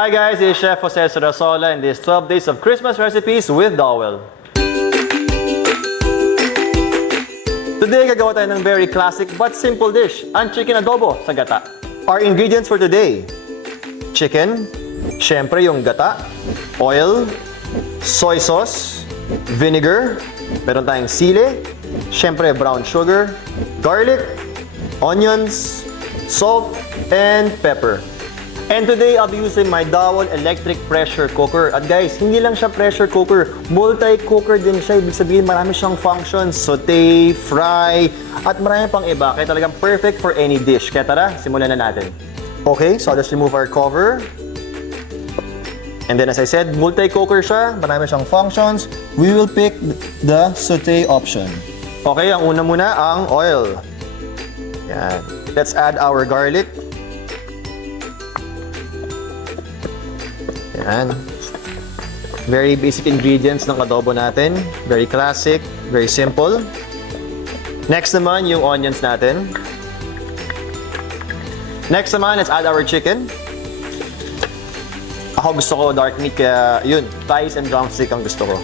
Hi guys, this is Chef Jose Sarasola and this 12 Days of Christmas Recipes with Dowell. Today, gagawa tayo ng very classic but simple dish, ang chicken adobo sa gata. Our ingredients for today, chicken, syempre yung gata, oil, soy sauce, vinegar, meron tayong sili, syempre brown sugar, garlic, onions, salt, and pepper. And today, I'll be using my Dowell electric pressure cooker. At guys, hindi lang siya pressure cooker, multi-cooker din siya. Ibig sabihin, marami siyang functions, saute, fry, at marami pang iba. Kaya talagang perfect for any dish. Kaya tara, simulan na natin. Okay, so let's remove our cover. And then as I said, multi-cooker siya, marami siyang functions. We will pick the saute option. Okay, ang una muna, ang oil. Yan. Let's add our garlic. Yan. Very basic ingredients ng adobo natin. Very classic, very simple. Next naman, yung onions natin. Next naman, let's add our chicken. Ako gusto ko dark meat, kaya yun, thighs and drumstick ang gusto ko.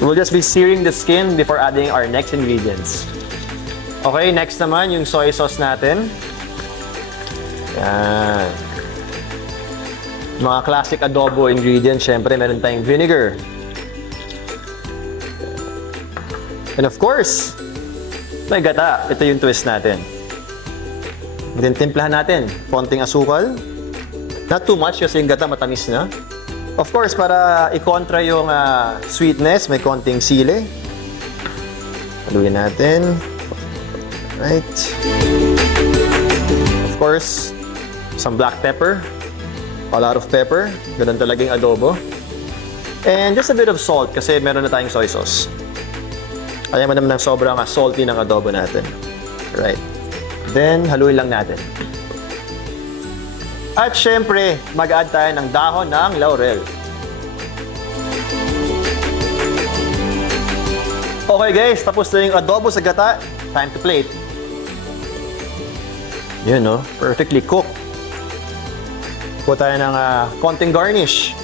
We'll just be searing the skin before adding our next ingredients. Okay, next naman, yung soy sauce natin. Yan. Mga classic adobo ingredients, syempre meron tayong vinegar. And of course, may gata. Ito yung twist natin. Then timplahan natin, konting asukal. Not too much kasi yung gata matamis na. Of course, para i-kontra yung sweetness, may konting sili. Haluin natin. Right. Of course, some black pepper. A lot of pepper. Ganun talaga yung adobo. And just a bit of salt kasi meron na tayong soy sauce. Kaya mo naman ng sobrang salty ng adobo natin. Right. Then, haluin lang natin. At syempre, mag-add tayo ng dahon ng laurel. Okay guys, tapos na yung adobo sa gata. Time to plate. Yun no, perfectly cooked. Kuha tayo ng konting garnish.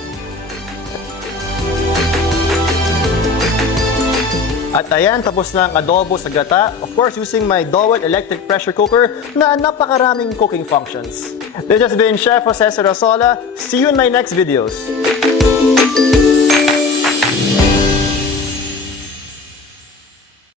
At ayan, tapos na ang adobo sa gata. Of course, using my Dowell electric pressure cooker na napakaraming cooking functions. This has been Chef Jose Sarasola. See you in my next videos.